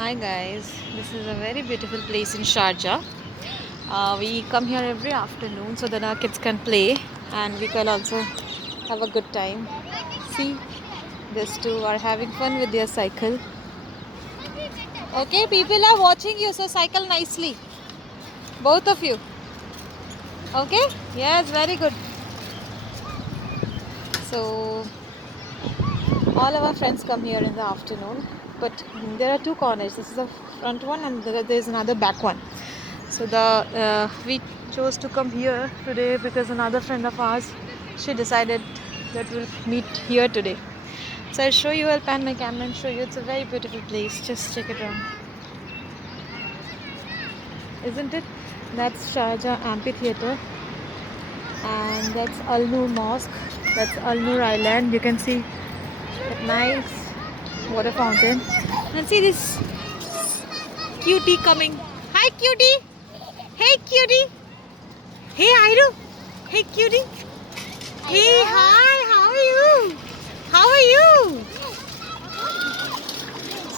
Hi guys, this is a very beautiful place in Sharjah. We come here every afternoon so that our kids can play and we can also have a good time. See, these two are having fun with their cycle. Okay, people are watching you, so cycle nicely. Both of you. Okay? Yes, very good. So, all our friends come here in the afternoon, but there are two corners. This is the front one and there is another back one. So we chose to come here today because another friend of ours, she decided that we'll meet here today. So I'll show you, I'll pan my camera and show you. It's a very beautiful place. Just check it around. Isn't it? That's Sharjah Amphitheatre and that's Al Noor Mosque. That's Al Noor Island. You can see that nice water fountain. And see this cutie coming. Hi cutie! Hey cutie! Hey Iru! Hey cutie! Hey, hi, how are you? How are you?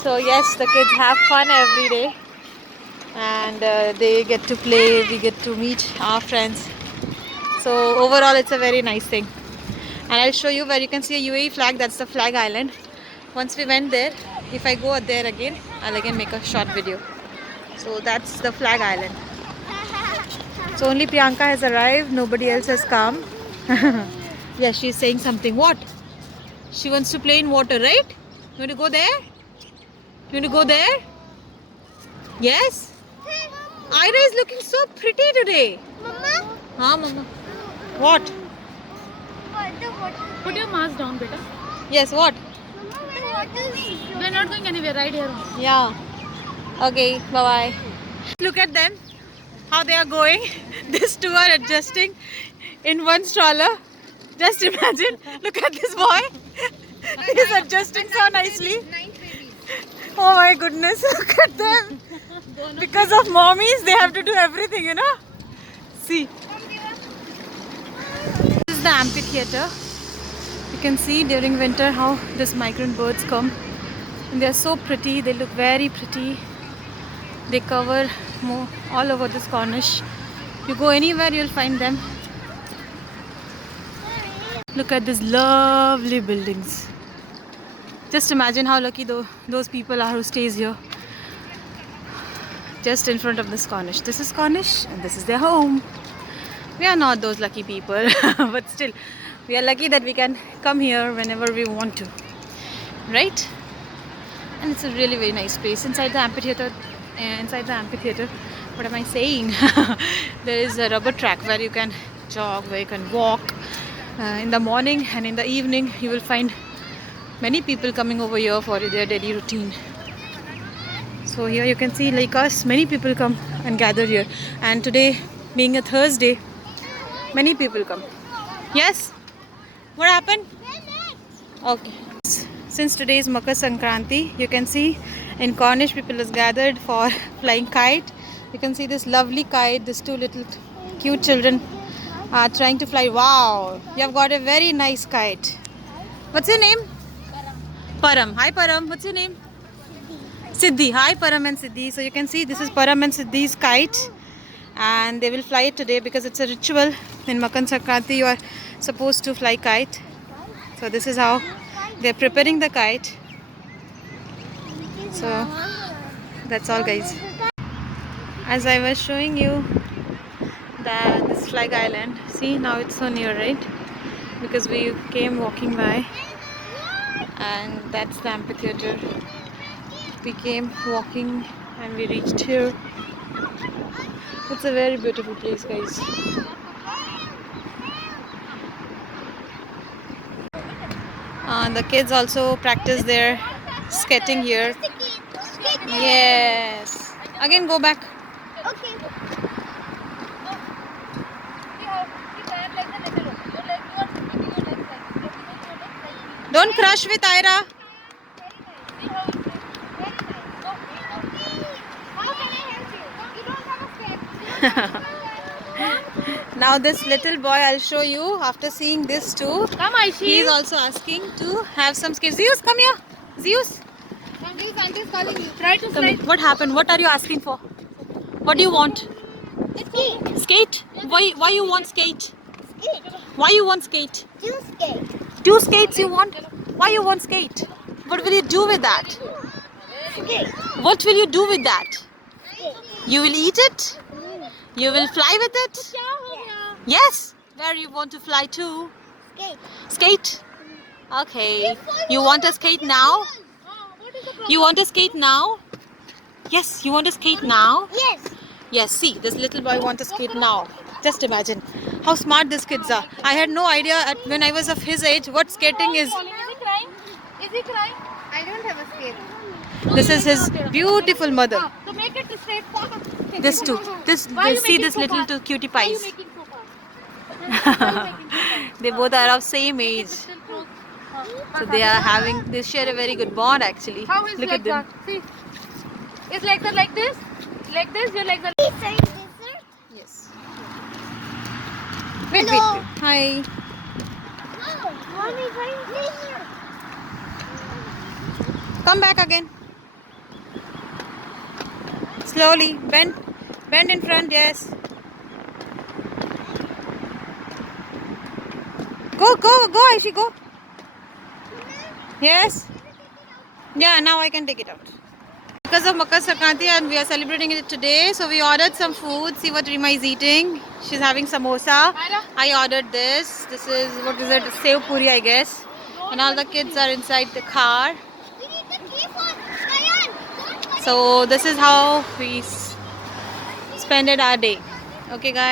So yes, the kids have fun every day and they get to play, we get to meet our friends. So overall it's a very nice thing. And I'll show you where you can see a UAE flag, that's the flag island. Once we went there, if I go there again, I'll again make a short video. So that's the flag island. So only Priyanka has arrived, nobody else has come. Yeah, she's saying something. What? She wants to play in water, right? You want to go there? You want to go there? Yes? Ira is looking so pretty today. Mama? Huh, Mama? What? Put your mask down, beta. Yes, what? We are not going anywhere, right here. Yeah. Okay, bye-bye. Look at them. How they are going. These two are adjusting in one stroller. Just imagine. Look at this boy. He's adjusting so nicely. Oh my goodness, look at them. Because of mommies, they have to do everything, you know. See. This is the amphitheater. You can see during winter how these migrant birds come. And they are so pretty. They look very pretty. They cover all over this Cornish. You go anywhere, you'll find them. Look at these lovely buildings. Just imagine how lucky those people are who stays here. Just in front of this Cornish. This is Cornish and this is their home. We are not those lucky people, but still, we are lucky that we can come here whenever we want to. Right? And it's a really very nice place. Inside the amphitheater, what am I saying? There is a rubber track where you can jog, where you can walk. In the morning and in the evening, you will find many people coming over here for their daily routine. So here you can see, like us, many people come and gather here. And today, being a Thursday, many people come. Yes? What happened? Okay. Since today is Makar Sankranti, you can see in Cornish people has gathered for flying kite. You can see this lovely kite, these two little cute children are trying to fly. Wow, you have got a very nice kite. What's your name? Param. Hi Param, what's your name? Siddhi. Hi Param and Siddhi. So you can see this is Param and Siddhi's kite and they will fly it today because it's a ritual. In Makar Sankranti you are supposed to fly kite. So this is how they're preparing the kite. So that's all guys. As I was showing you this flag island, see now it's so near, right? Because we came walking by and that's the amphitheater. We came walking and we reached here. It's a very beautiful place guys. The kids also practice their skating here. Yes. Again go back. Okay. Don't crush with Ira. Now this little boy, I'll show you after seeing this too. Come Aishi. He is also asking to have some skates. Zeus, come here. Zeus. Please, aunties, calling you. Try to Come here. slide. What happened? What are you asking for? What do you want? Skate. Skate? Why you want skate? Skate. Why you want skate? Do skate. Two skates you want? Why you want skate? What will you do with that? Skate. What will you do with that? Skate. You will eat it? You will fly with it? Yeah. Yes. Where you want to fly to? Skate. Skate? Okay. You want a skate now? What is the problem? You want a skate now? Yes, you want a skate now? Yes. Yes, see, this little boy wants a skate now. Just imagine how smart these kids are. I had no idea when I was of his age what skating is. Is he crying? Is he crying? I don't have a skate. This is his beautiful mother. So make it straight forward. This too. Why you See making this so little fast? two cutie Why are you pies. making so fast? They both are of same age. Still close. So they share a very good bond actually. How his Look at legs them. are? See. His legs are like this. Like this. Your legs are. Yes. Wait. Hi. Mommy, right here. Come back again. Slowly. Bend in front, yes. Go, Aishi, go. Yes. Yeah, now I can take it out. Because of Makar Sankranti and we are celebrating it today, so we ordered some food. See what Rima is eating. She's having samosa. I ordered this. This is, what is it? Sev puri, I guess. And all the kids are inside the car. We need the key for Kayan. Don't So this is how we spend our day. Okay, guys.